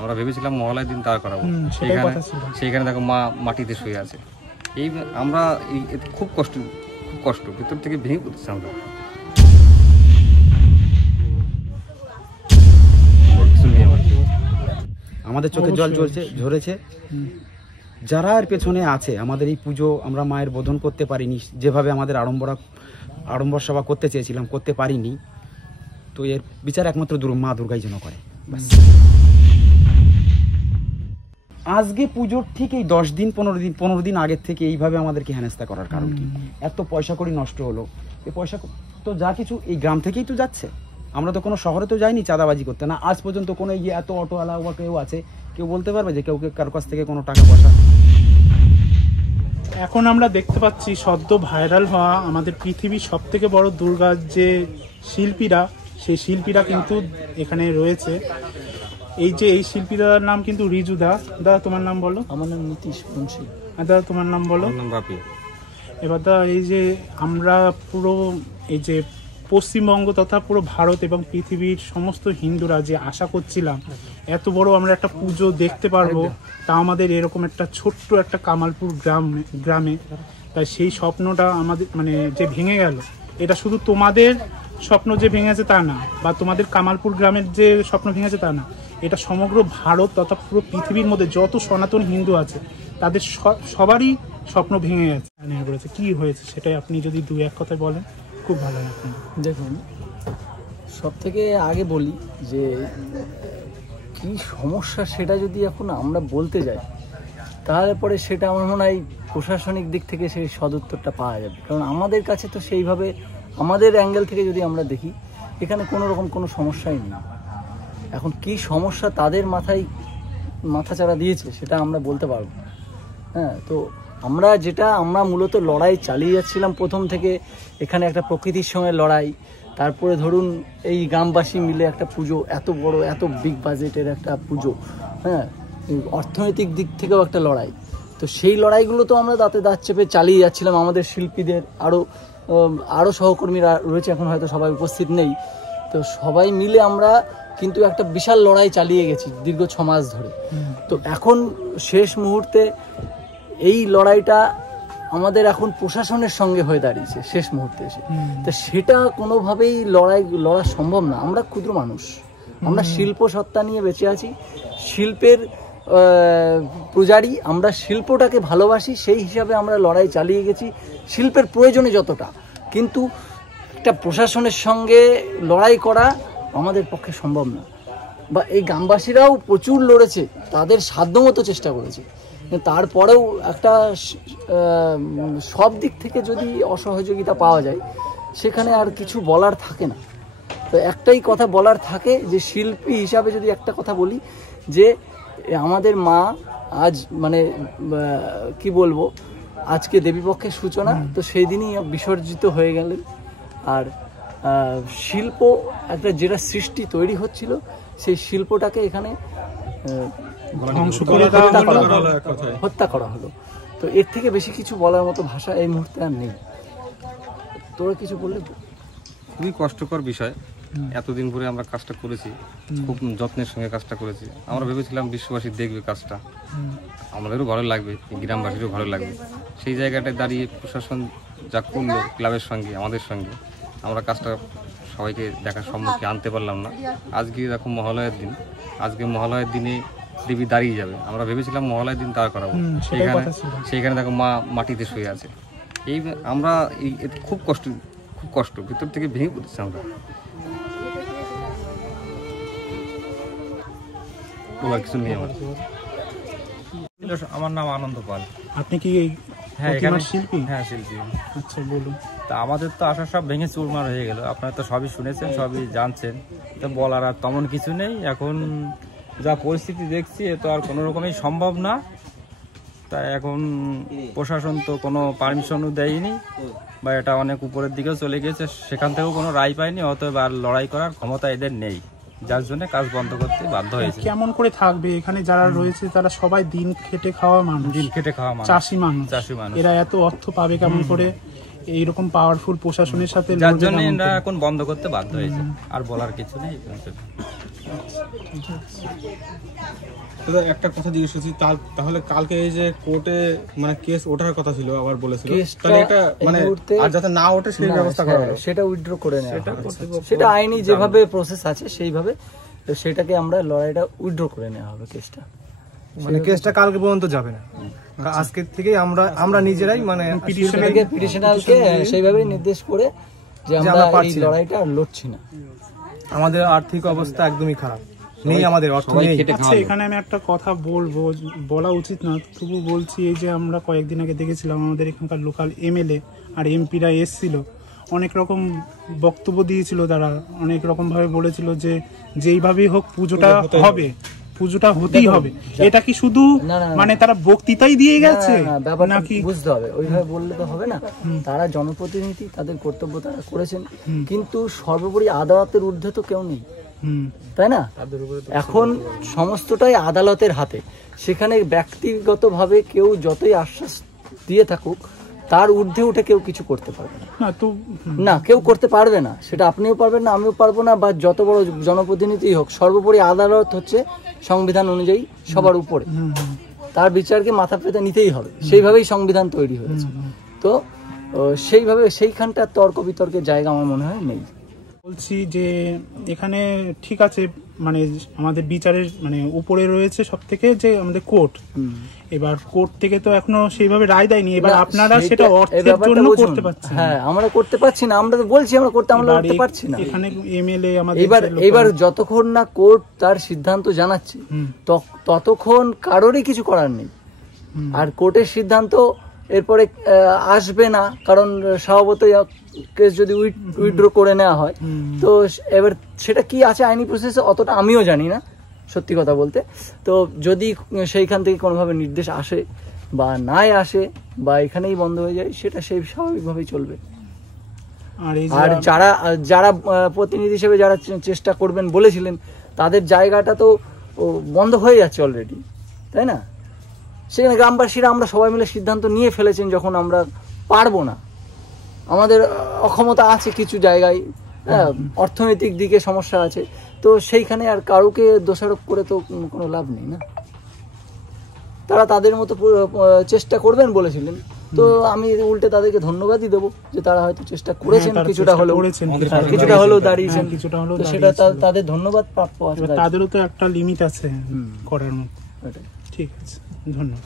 আমরা ভেবেছিলাম মহালয়ার দিন দাঁড় করাবো, সেইখানে দেখো মা মাটিতে শুয়ে আছে। এই আমরা খুব কষ্ট ভিতর থেকে ভেঙে পড়তেছি আমরা। আমাদের চোখে জল ঝরেছে। যারা এর পেছনে আছে, আমাদের এই পুজো আমরা মায়ের বোধন করতে পারিনি, যেভাবে আমাদের আড়ম্বর সভা করতে চেয়েছিলাম করতে পারিনি। তো এর বিচার একমাত্র মা দুর্গাই যেন করে। আজকে পুজোর ঠিক এই 10 দিন 15 দিন আগের থেকে এইভাবে আমাদেরকে হেনস্থা করার কারণ কি? এত পয়সা করি নষ্ট হলো। এই পয়সা তো যা কিছু এই গ্রাম থেকেই তো যাচ্ছে। আমরা তো কোনো শহরে তো যাইনি চাঁদাবাজি করতে, না আজ পর্যন্ত কোনো এই যে এত অটোওয়ালা বা কেউ আছে, কেউ বলতে পারবে যে কারোর কাছ থেকে কোনো টাকা পয়সা? এখন আমরা দেখতে পাচ্ছি সদ্য ভাইরাল হওয়া আমাদের পৃথিবীর সবথেকে বড় দুর্গার যে শিল্পীরা, সেই শিল্পীরা কিন্তু এখানে রয়েছে। এই শিল্পীটার নাম কিন্তু রিজু দা। দাদা তোমার নাম বলো। আমার নাম নীতিশ মুন্সি। দাদা তোমার নাম বলো। এবার দা এই যে আমরা পুরো এই যে পশ্চিমবঙ্গ তথা পুরো ভারত এবং পৃথিবীর সমস্ত হিন্দুরা যে আশা করছিলাম এত বড় আমরা একটা পুজো দেখতে পারবো, তা আমাদের এরকম একটা ছোট্ট একটা কামালপুর গ্রামে, তাই সেই স্বপ্নটা আমাদের মানে যে ভেঙে গেল, এটা শুধু তোমাদের স্বপ্ন যে ভেঙেছে তা না, বা তোমাদের কামালপুর গ্রামের যে স্বপ্ন ভেঙেছে তা না, এটা সমগ্র ভারত তথা পুরো পৃথিবীর মধ্যে যত সনাতন হিন্দু আছে তাদের সবারই স্বপ্ন ভেঙে গেছে। কি হয়েছে সেটাই আপনি যদি 2-1 কথায় বলেন খুব ভালো লাগবে। দেখুন, সব থেকে আগে বলি যে কি সমস্যা সেটা যদি এখন আমরা বলতে যাই, তাহলে পরে সেটা আমার মনে হয় প্রশাসনিক দিক থেকে সেই সদুত্তরটা পাওয়া যাবে। কারণ আমাদের কাছে তো সেইভাবে আমাদের অ্যাঙ্গেল থেকে যদি আমরা দেখি, এখানে কোনো রকম কোনো সমস্যাই নেই। এখন কি সমস্যা তাদের মাথাচাড়া দিয়েছে সেটা আমরা বলতে পারবো। হ্যাঁ, তো আমরা মূলত লড়াই চালিয়ে যাচ্ছিলাম প্রথম থেকে। এখানে একটা প্রকৃতির সঙ্গে লড়াই, তারপরে ধরুন এই গ্রামবাসী মিলে একটা পুজো, এত বড় এত বিগ বাজেটের একটা পুজো, হ্যাঁ, অর্থনৈতিক দিক থেকেও একটা লড়াই। তো সেই লড়াইগুলো তো আমরা দাঁতে দাঁত চেপে চালিয়ে যাচ্ছিলাম। আমাদের শিল্পীদের আরও সহকর্মীরা রয়েছে, এখন হয়তো সবাই উপস্থিত নেই। তো সবাই মিলে আমরা কিন্তু একটা বিশাল লড়াই চালিয়ে গেছি দীর্ঘ 6 মাস ধরে। তো এখন শেষ মুহূর্তে এই লড়াইটা আমাদের এখন প্রশাসনের সঙ্গে হয়ে দাঁড়িয়েছে শেষ মুহূর্তে এসে। তো সেটা কোনোভাবেই লড়া সম্ভব না। আমরা ক্ষুদ্র মানুষ, আমরা শিল্প সত্তা নিয়ে বেঁচে আছি, শিল্পের পূজারী, আমরা শিল্পটাকে ভালোবাসি, সেই হিসাবে আমরা লড়াই চালিয়ে গেছি শিল্পের প্রয়োজনে যতটা। কিন্তু একটা প্রশাসনের সঙ্গে লড়াই করা আমাদের পক্ষে সম্ভব না। বা এই গ্রামবাসীরাও প্রচুর লড়েছে, তাদের সাধ্যমতো চেষ্টা করেছে, তারপরেও একটা সব দিক থেকে যদি অসহযোগিতা পাওয়া যায়, সেখানে আর কিছু বলার থাকে না। তো একটাই কথা বলার থাকে যে শিল্পী হিসাবে যদি একটা কথা বলি, যে আমাদের মা আজ মানে কি বলবো, আজকে দেবীপক্ষের সূচনা, তো সেই দিনই বিসর্জিত হয়ে গেলেন। আর শিল্প একটা যেটা সৃষ্টি তৈরি হচ্ছিল, সেই শিল্পটাকে এখানে হত্যা করা হলো। তো এর থেকে বেশি কিছু বলার মতো ভাষা এই মুহূর্তে আর নেই। তোরা কিছু বললে? খুবই কষ্টকর বিষয়। এতদিন ধরে আমরা কাজটা করেছি, খুব যত্নের সঙ্গে কাজটা করেছি। আমরা ভেবেছিলাম বিশ্ববাসী দেখবে কাজটা, আমাদেরও ভালো লাগবে, গ্রামবাসীরও ভালো লাগবে। সেই জায়গাটায় দাঁড়িয়ে প্রশাসন যা করলো ক্লাবের সঙ্গে আমাদের সঙ্গে, আমরা কাজটা সবাইকে দেখার সম্মুখে আনতে পারলাম না। আজকে দেখো মহালয়ার দিন, আজকে মহালয়ার দিনে দেবী দাঁড়িয়ে যাবে। আমরা ভেবেছিলাম মহালয়ার দিন দাঁড় করাবো, সেইখানে দেখো মা মাটিতে শুয়ে আছে। এই আমরা খুব কষ্ট ভিতর থেকে ভেঙে পড়তেছি আমরা। কিছু নেই আমার নাম আনন্দ পাল। আপনি কি শিল্পী? হ্যাঁ, শিল্পী। আচ্ছা, বলুন। তা আমাদের তো আশা সব ভেঙে চুরমার হয়ে গেল। আপনারা তো সবই শুনেছেন, সবই জানছেন, তো বলার আর তেমন কিছু নেই। এখন যা পরিস্থিতি দেখছি, এ তো আর কোনো রকমই সম্ভব না। তাই এখন প্রশাসন তো কোনো পারমিশনও দেয়নি, বা এটা অনেক উপরের দিকেও চলে গেছে, সেখান থেকেও কোনো রায় পায়নি। অতএব আর লড়াই করার ক্ষমতা এদের নেই, যার জন্য কাজ বন্ধ করতে বাধ্য হয়েছে। কেমন করে থাকবে এখানে যারা রয়েছে? তারা সবাই দিন খেটে খাওয়া মানুষ, চাষি মানুষ। এরা এত অর্থ পাবে কেমন করে? এইরকম পাওয়ারফুল প্রশাসনের সাথে যার লড়বে জন্য তেমন এরা করে। এখন বন্ধ করতে বাধ্য হয়েছে, আর বলার কিছু নেই। দাদা একটা কথা জিজ্ঞেস করছি, তাহলে কালকে এই যে কোর্টে মানে কেস ওঠার কথা ছিল, আবার বলেছিল, কেসটা তাহলে এটা মানে এই মুহূর্তে- আর যাতে না ওঠে সেই না, ব্যবস্থা করা হলো। সেটা উইথড্র করে নেওয়া হবে। সেটা আইনি যেভাবে প্রসেস আছে সেইভাবে, তো সেটাকে আমরা লড়াইটা উইথড্র করে নেওয়া হবে কেসটা। মানে কেসটা কালকে পর্যন্ত যাবে না, আজকের থেকেই আমরা নিজেরাই মানে পিটিশনারকে সেইভাবে নির্দেশ করে যে আমরা এই লড়াইটা আর লড়ছি না। আমাদের আর্থিক অবস্থা একদমই খারাপ, নেই আমাদের অর্থ নেই। আচ্ছা, এখানে আমি একটা কথা বলবো, বলা উচিত না তবু বলছি। এই যে আমরা কয়েকদিন আগে দেখেছিলাম আমাদের এখানকার লোকাল এমএলএ আর এমপিরা এসছিল, অনেক রকম বক্তব্য দিয়েছিল, তারা অনেক রকম ভাবে বলেছিল যে যেইভাবেই হোক পুজোটা হবে, পুজোটা হতেই হবে। এটা কি শুধু মানে তারা বক্তৃতাই দিয়ে গেছে ব্যাপারটা নাকি? বুঝতে হবে, ওইভাবে বললে তো হবে না। তারা জনপ্রতিনিধি, তাদের কর্তব্য তারা করেছেন, কিন্তু সর্বোপরি আদালতের ঊর্ধ্বে তো কেউ নেই, তাই না? এখন সমস্তটাই আদালতের হাতে। সেখানে ব্যক্তিগতভাবে কেউ যতই আশ্বাস দিয়ে থাকুক, তার ঊর্ধ্বে উঠে কেউ কিছু করতে পারবে না। না, কেউ করতে পারবে না, সেটা আপনিও পারবেন না, আমিও পারবো না, বা যত বড় জনপ্রতিনিধি হোক। সর্বোপরি আদালত হচ্ছে সংবিধান অনুযায়ী সবার উপরে, তার বিচারকে মাথা পেতে নিতেই হবে। সেইভাবেই সংবিধান তৈরি হয়েছে। তো সেইভাবে সেইখানটা তর্ক বিতর্কের জায়গা আমার মনে হয় নেই। বলছি যে এখানে ঠিক আছে, মানে আমাদের বিচারের মানে উপরে রয়েছে সব থেকে যে আমাদের কোর্ট। এবার কোর্ট থেকে তো এখনো সেইভাবে রায় দেয়নি। এবার আপনারা সেটা অর্থের জন্য করতে পারছেন। হ্যাঁ, আমরা করতে পারছি না, আমরা তো বলছি আমরা করতে পারছি না। এখানে এমএলএ আমাদের এবার যতক্ষণ না কোর্ট তার সিদ্ধান্ত জানাচ্ছে, ততক্ষণ কারোরই কিছু করার নেই। আর কোর্টের সিদ্ধান্ত এরপরে আসবে না, কারণ স্বভাবতই কেস যদি উইথড্র করে নেওয়া হয়, তো এবার সেটা কি আছে আইনি প্রসেসে অতটা আমিও জানি না, সত্যি কথা বলতে। তো যদি সেইখান থেকে কোনোভাবে নির্দেশ আসে বা নাই আসে, বা এখানেই বন্ধ হয়ে যায়, সেটা সেই স্বাভাবিকভাবেই চলবে। আর যারা প্রতিনিধি হিসেবে যারা চেষ্টা করবেন বলেছিলেন, তাদের জায়গাটা তো বন্ধ হয়ে যাচ্ছে অলরেডি, তাই না? সেখানে গ্রামবাসীরা আমরা সবাই মিলে সিদ্ধান্ত নিয়ে ফেলেছেন, যখন আমরা পারবো না, আমাদের অক্ষমতা আছে কিছু জায়গায়, অর্থনৈতিক দিকে সমস্যা আছে, তো সেইখানে আর কারোকে দোষারোপ করে তো কোনো লাভ নেই না। তারা তাদের মতো চেষ্টা করবেন বলেছিলেন, তো আমি উল্টে তাদেরকে ধন্যবাদই দেবো যে তারা হয়তো চেষ্টা করেছেন, কিছুটা হলেও দাঁড়িয়েছেন, তো সেটা তাদের ধন্যবাদ প্রাপ্য আছে। তাদেরও তো একটা লিমিট আছে করার মতো। ঠিক আছে, ধন্যবাদ।